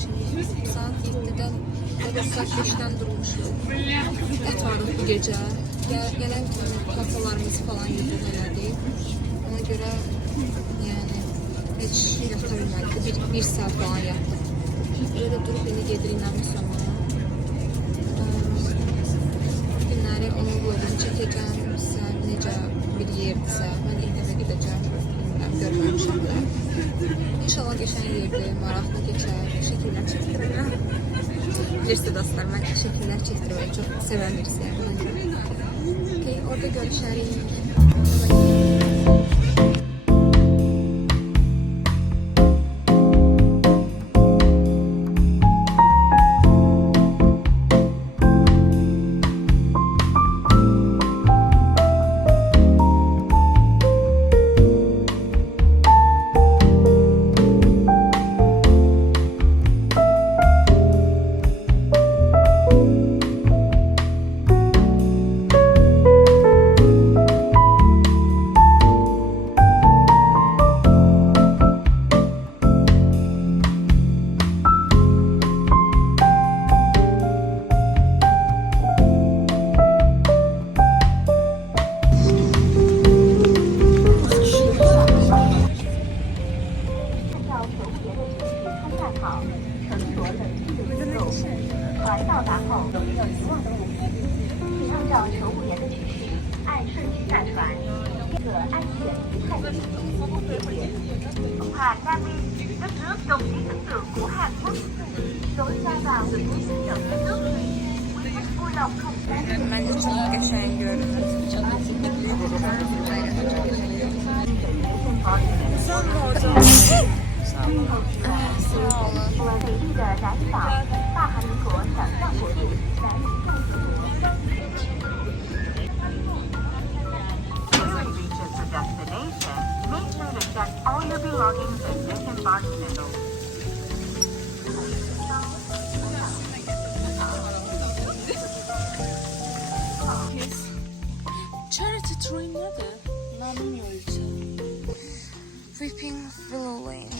Çünkü saat 7'den ya da saat 5'ten durmuşuq. Yatardıq bu gecə. Gələn kimi kafalarımızı falan yedim elədik. Ona görə yəni heç yata bilmədik. Bir saat falan yatdıq. Belə də durub indi gedirik Namisan'a. Günləri onun vlogunu çəkəcəm. Sizə necə bir yerdirsə, mən ilk dəfə gedəcəm. Bilmirəm, görməmişəm də. İnşallah geçən yerdir, maraqlı geçər. Şəkillər çəkdirəm. Bilirsiniz dostlar, mən şəkillər çəkdirməyi çox sevən birisiyəm. Okay, orada görüşərik. Hà Nam, đất nước đồng chí tưởng tượng của Hàn Quốc. Lối ra vào được bố trí rộng đất nước. Quý khách vui lòng không gian. Bence çok geçen görünür. Son mu hocam? Sağ olun. 为美丽的南岛，大韩民国想象国度南When we reach the destination, make sure to check all your belongings and disembark medals. Charity train nedir? Namım yolcu. Whipping Willow Lane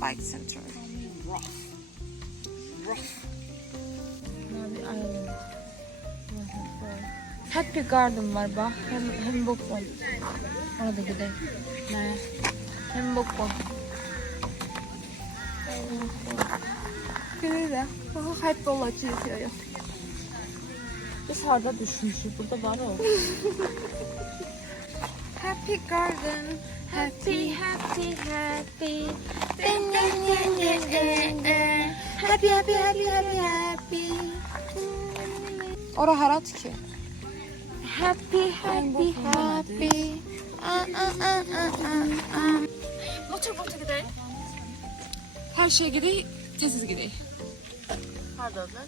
Bike Center. Happy Garden var bak. Hem Bokbon. Orada gidelim. Ne? Hem Bokbon. Gidelim. Happy olacak ya. Biz harda düşmüşük. Burada var o. Happy Garden. Happy, happy, happy. Happy, happy, happy, happy, happy. Ora harat ki. Happy, happy, happy. Motor gidelim. Her şey gidelim, tez gidelim. Harda da.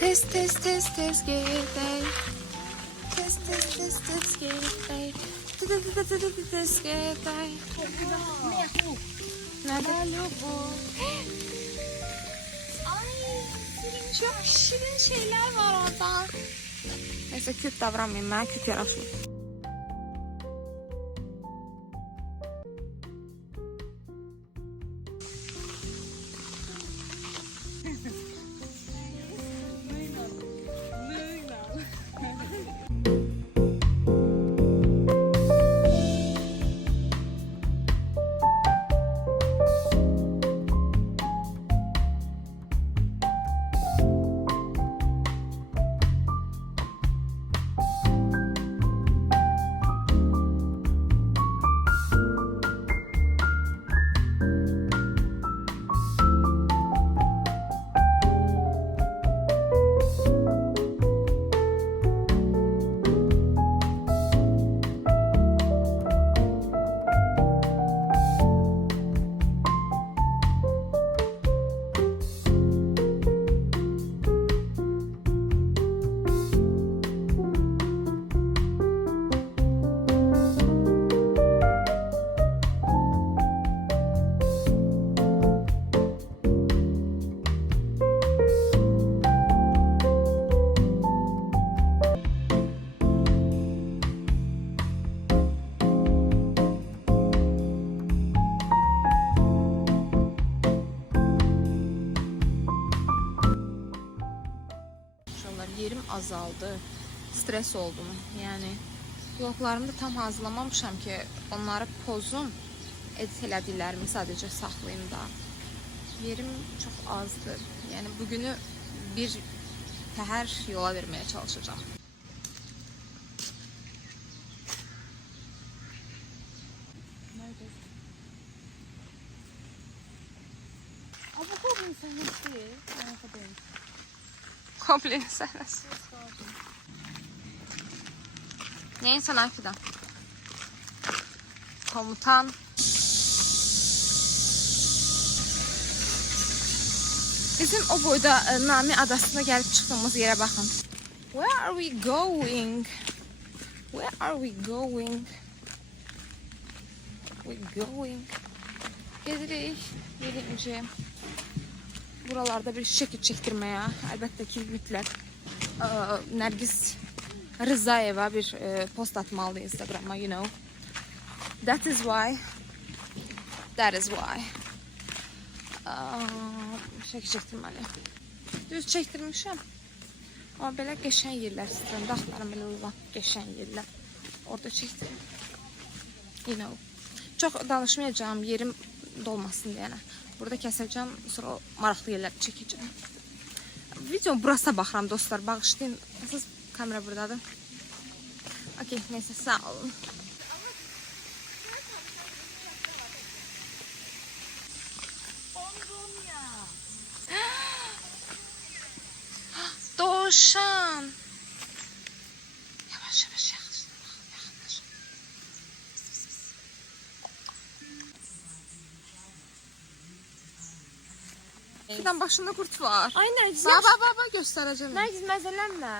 Tez gidelim. Tez gidelim. Tez gidelim. Nerede? Bu. Ay, çok şirin şeyler var orada. Neyse küt davranmayayım, ben küt yaraşmayayım. azaldı. Stres oldum. Yəni vloglarımı da tam hazırlamamışam ki, onları pozum, edit elədiklərimi sadəcə saxlayım da. Yerim çox azdır. Yəni bugünü bir təhər yola verməyə çalışacağam. Komplin səhnəsi. Neyin sən Ayfidan? Komutan. Bizim o boyda Nami adasına gəlib çıxdığımız yerə baxın. Where are we going? Where are we going? Gedirik. Gedirik. Buralarda bir şəkil çəkdirməyə. Əlbəttə ki, mütləq Nərgiz Rızayeva bir post atmalı Instagram'a, you know. That is why. Şəkil çəkdirməli. Düz çəkdirmişəm. Amma belə qəşəng yerlər istəyirəm. Daxlarım belə uyğun qəşəng yerlər. Orada çəkdirim. You know. Çox danışmayacağım, yerim dolmasın deyənə. Burada kəsəcəm, sonra maraqlı yerləri çəkəcəm. Videom burası baxıram dostlar, bağışlayın. Əsas kamera buradadır. Okey, neyse, sağ olun. Doğuşan. Yavaş yavaş yaklaş. Fidan başında kurt var. Ay Nərgiz, Baba göstərəcəm. Nərgiz məzələnmə.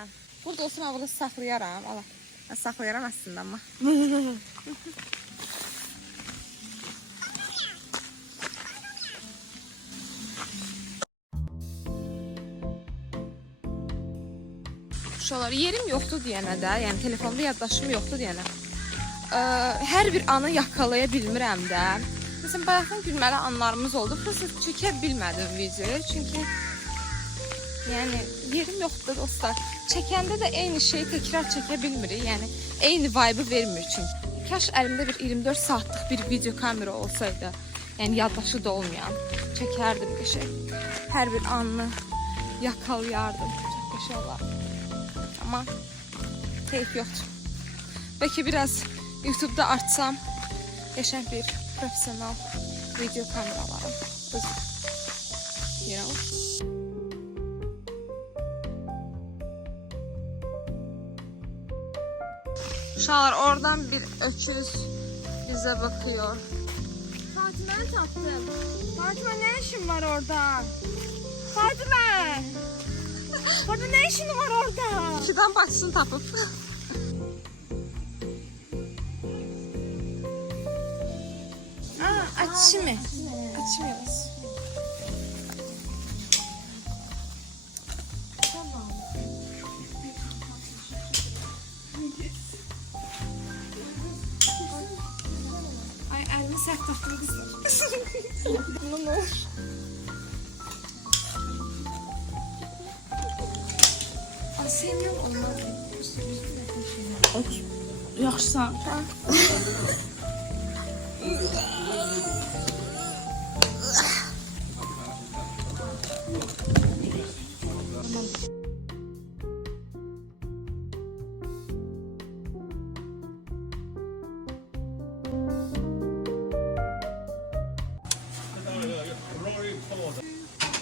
Burada olsun havada saxlayaram. Allah. Ben saxlayaram aslında ama. Uşaqlar, yerim yoxdur deyənə də, yəni telefonda yaddaşım yoxdur deyənə. Hər bir anı yakalaya bilmirəm də. Mesela bayaqdan gülməli anlarımız oldu. Fırsat çəkə bilmədim video. Çünki yani yerim yoxdur dostlar. Çəkəndə də eyni şeyi təkrar çəkə bilmirik. Yəni eyni vibe'ı vermir çünki. Kaş əlimdə bir 24 saatlıq bir video kamera olsaydı. Yəni yaddaşı da olmayan. Çəkərdim bir şey. Hər bir anını yakalayardım. Çox qəşəng olardı. Ama keyif yoktur. Belki biraz YouTube'da artsam geçen bir profesyonel video kameralarım. You know. Uşaqlar, oradan bir öküz bize bakıyor. Fatime tapdım. Fatime, ne işin var orada? Fatime! Fatime, ne işin var orada? Fidan başını tapıp. Açı mı? Açmıyoruz. Tamam. Ay, elimi sert taktım kızlar. Ne olur. Ay, sevmiyorum onları. Yaxşısan.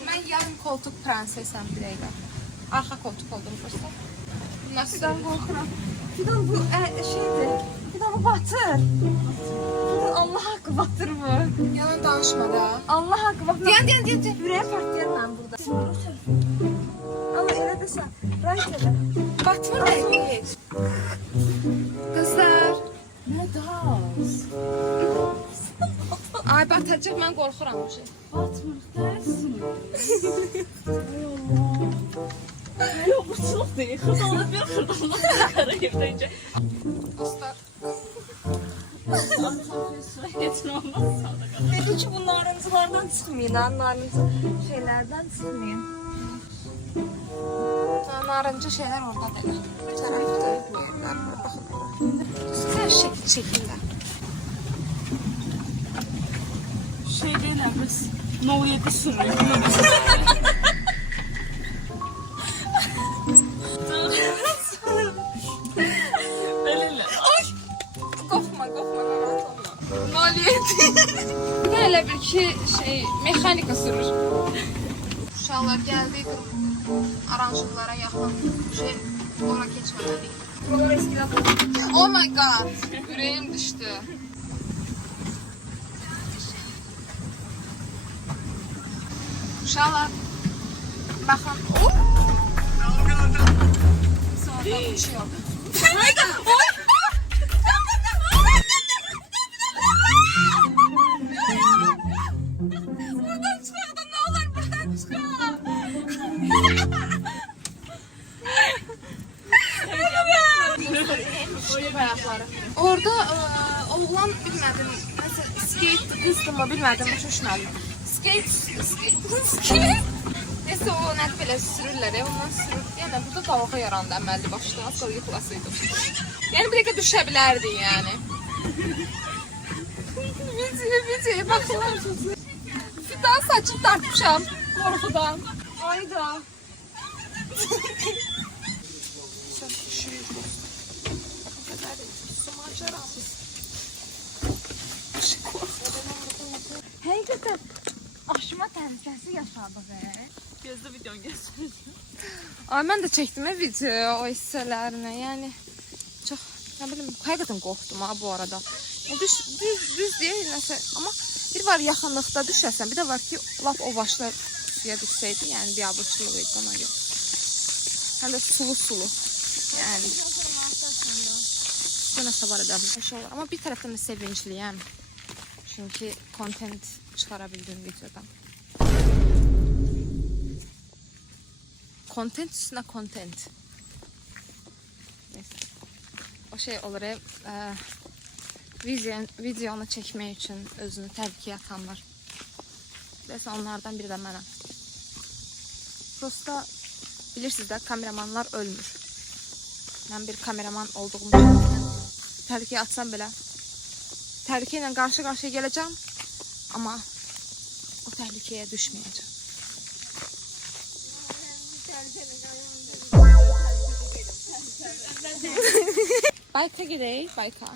Ben yarım koltuk prensesem bir dakika. Arka koltuk oldum dostlar. Bunlar Fidan korkuram. Fidan bu şeydir. Fidan bu batır. Fidan Allah hakkı batır bu. yalan danışma da. Allah hakkı batır. Diyan. Yüreğe partlayan ben burada. Ama öyle de sen. Right öyle. Batmır da hiç. Kızlar. Ne daha? Ay batacak, ben korkuram o şey. Batmır dersin. Ay Allah. Yok bu çok değil. Kızana bir kırdanla karayıp deyince. Dostlar. Dedi ki bu narıncılardan çıkmayın ha. Narıncı şeylerden çıkmayın. narıncı şeyler orada belə. Bu tərəfdə bu yerlər var, baxın ora. Hər şəkildə. Şey değil ha biz. No 7 sürüyor. Belirle. Qorxma, narahat olma. Maliyeti. Elə bir ki, mexanika sürür. Uşaqlar gəldik, aranjurlara yaxın ora keçməliyik. Oh my god, ürəyim düşdü. Uşaqlar, baxın. Sonra uçuyor. Buradan çıkıyor da ne olur buradan çıkıyor. Orada oğlan bilmədim, skate qızdım mı bilmədim, bu şuşmadım. Skate. Neyse o net belə sürürlər, ondan sürür. Yəni burada davağa yarandı əməlli başlı, az sonra yıxılasıydı. Yəni bir dəqiqə düşə bilərdi yəni. Videoya baxılar. Fidan saçını tartmışam qorxudan. Ayda. Çok üşüyoruz. O kadar su maceramız. Həqiqətən aşma təhlükəsi yaşadıq. Gözdə videonu göstərirsən. Ay mən də çəkdim video o hissələrini. Yəni çox nə bilim, həqiqətən qorxdum ha bu arada. Düz deyil nəsə, amma bir var yaxınlıqda düşəsən, bir də var ki, lap o başda suya düşsəydi, yəni biabırçılıq idi ona görə. Həm də sulu. Yəni bu nəsə var edə bir şey olur. Amma bir tərəfdən də sevincliyəm. Çünki content çıxara bildim videodan. Content üstüne content. Neyse. O şey olur videonu çekmek için özünü təhlükəyə atanlar. Neyse onlardan biri de mənəm. Prosta bilirsiniz də kameramanlar ölmür. Ben bir kameraman olduğum için təhlükəyə atsam belə təhlükə ilə qarşı-qarşıya gələcəm, amma o təhlükəyə düşməyəcəm. Bayka gidelim, Bayka.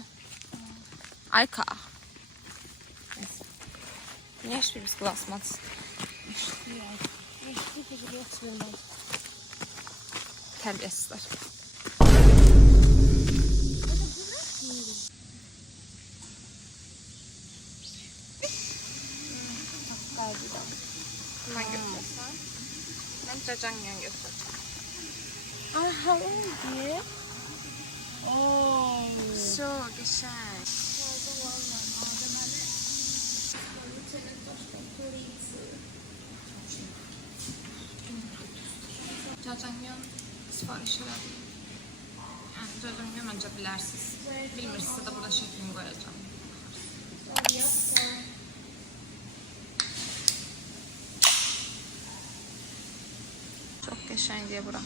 Ayka. Neyse. Niye hiçbirimiz klasmaz? Terbiyesizler. Bundan göstersen. Ben cacanyan göstereceğim. Aha oldu. Çok güzel. Cacanyan siparişi verdim. Yani cacanyan önce bilərsiniz. Bilmirsiniz de burada şeklini koyacağım. Çok qəşəng diye bura.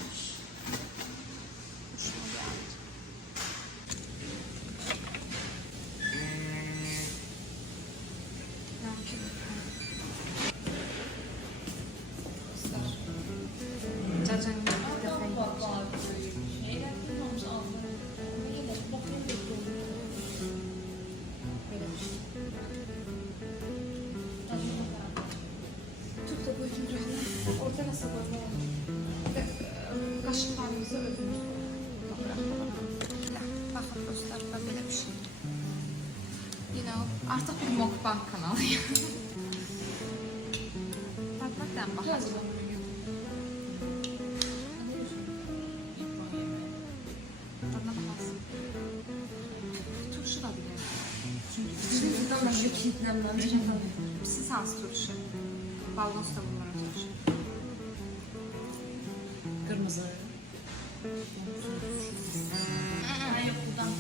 Hoşuma geldi. Orta nasıl böyle? Kaşın halimizi öldürürüz. Bakın dostlar, böyle bir şey. Yine artık bir mukbang kanalıyım. Bakmaktan bakacağım. Tadına bakarsın. Turşu da bilirim. Siz hansı turşu? Balgos da bunların turşu. Kırmızı. Hayır buradan.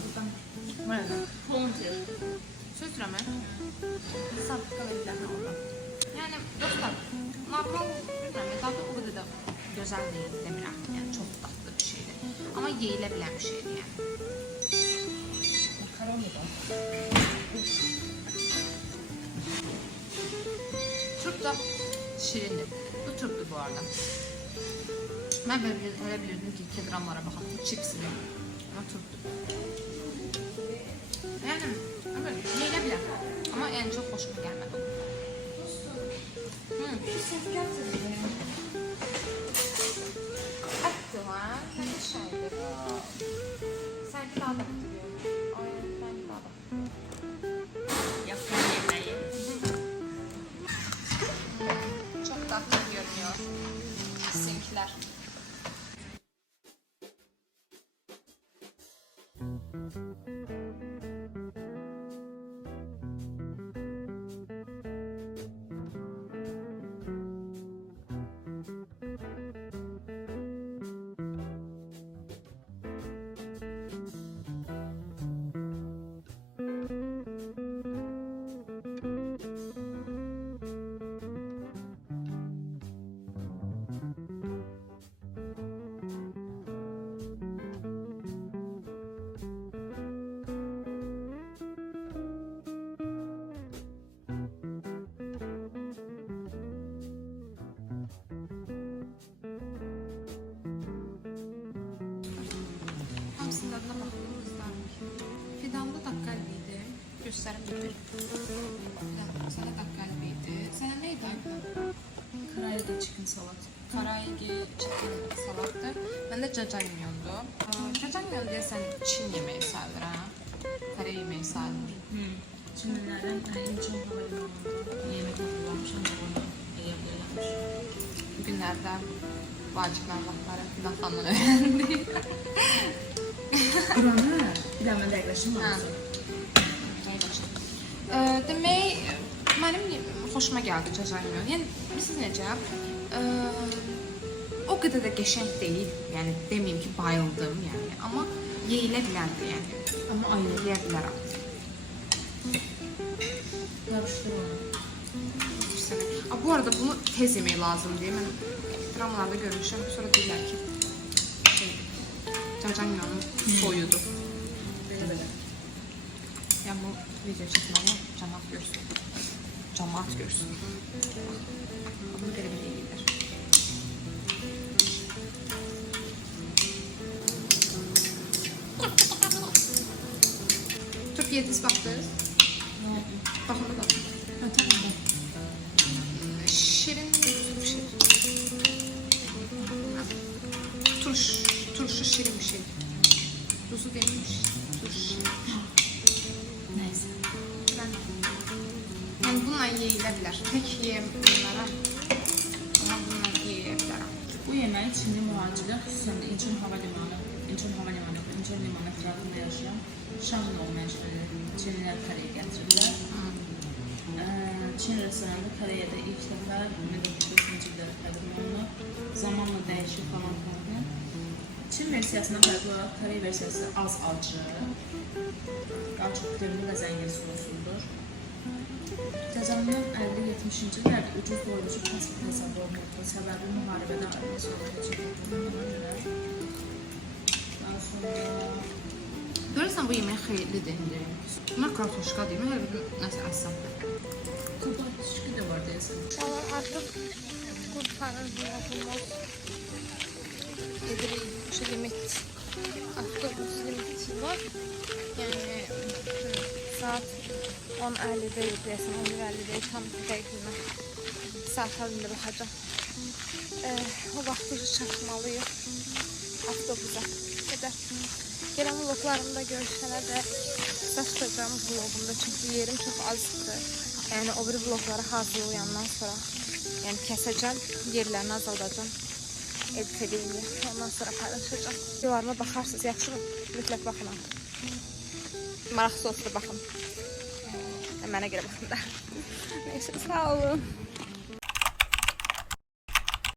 Nerede? Pontier. Sütre mi? Sapkalı bir tane orada. Yani dostlar, normal bilmem, tadı o kadar da güzel değil demirəm. Yani çok da. yeyilə bilən bir şeydir yəni. Makaronu da. Turp da şirindir. Bu turpdur bu arada. Mən elə bilirdim ki, kilogramlara baxın, çipsdir. Amma turpdur. Yəni, evet, yeyilə bilər. Amma yəni çox xoşuma gəlmədi. Ətdir lan, nə şeydir. Sanki daha da bitiriyor. Ay, sanki daha da. Yapılan yemeği. Çok tatlı görünüyor. Sizinkiler. Hamısının adına baxdığımızda Fidanlı daqqalbiydi. Göstərim bir. Sənə daqqalbiydi. Sənə nə idi? Karayda chicken salat. Karaigi chicken salatdır. Məndə cacangmyondur. Cacangmyon deyəsən Çin yeməyi sayılır, ha? Kore yeməyi sayılır. Çinlilerden İnçin havalimanında yemek hazırlamışım da bunu yiyebilirlermiş. Bugünlərdə vacib məlumatları Fidan xanımdan öyrəndik. Buranı bir daha ben de yaklaşım Hə. lazım. Demək, mənim xoşuma gəldi cacangmyon. Yəni, bilirsiniz necə? O qədər də qəşəng deyil. Yəni, deməyim ki, bayıldım, yəni. Amma yeyilə biləndir, yəni. Ama aynı. Yeyə bilərəm. Yapıştır onu. Bu arada bunu tez yemək lazım deyə mən dramalarda görmüşəm. Sonra deyirlər ki, cacangmyonun soyudur. Böyle böyle. Yəni bu video çəkməli cəmaat görsün. Cəmaat görsün. Bunu belə-belə yeyilir. Turp yediniz, baxdınız. Ne oldu? Baxın da. Ha tamam. Şirin bir şey. Turşu şirin bir şey. Tuzu demiş. Turşu. Neyse. Yəni bununla yeyilə bilər. Tək yeyəm bunlara. Amma bununla yeyə bilərəm. Bu yemeği Çinli muhacirler xüsusən də İnçin havalimanı, İnçin limanı ətrafında yaşayan Şangdong mənşəli Çinlilər Koreyə gətirirlər. Çin restoranı Koreyada ilk dəfə 1990-cı illərdə təqdim olunub. Zamanla dəyişir falan filan. Çin versiyasından fərqli olaraq Korey versiyası az acı, daha çox dövrü və zəngin sosludur. Cəzamın 50-70-ci illərdə ucuz doyurucu fast food hesab olunurdu. Səbəbi müharibədən ayrılması olmalı çəkildiğindən görə. Daha sonra... Görürsən bu yemək xeyirlidir. Bunlar kartoşka deyil mi? Hər bir nəsə əsas. Kubatçı da var deyəsən. Onlar artıq kurtarır bulunmaz. Edirik, şu limit. Avtobus limiti var. Yəni saat 10:50'də deyəsən, 11:50'də tam dəqiqlə saat halında baxacam. O vaxt biz çatmalıyıq avtobusa. Qədər. Gələn vloglarımda görüşənə də qısa tutacağım vlogumda, çünki yerim çox azdır. Yəni o bir vlogları hazırlayandan sonra yəni kəsəcəm, yerlərini azaldacağım, edit edeyim, ondan sonra paylaşacağım. Videolarıma baxarsınız, yaxşı mı? Mütləq baxın. Maraqlı olsun, baxın. Mənə görə baxın da. Neyse, sağ olun.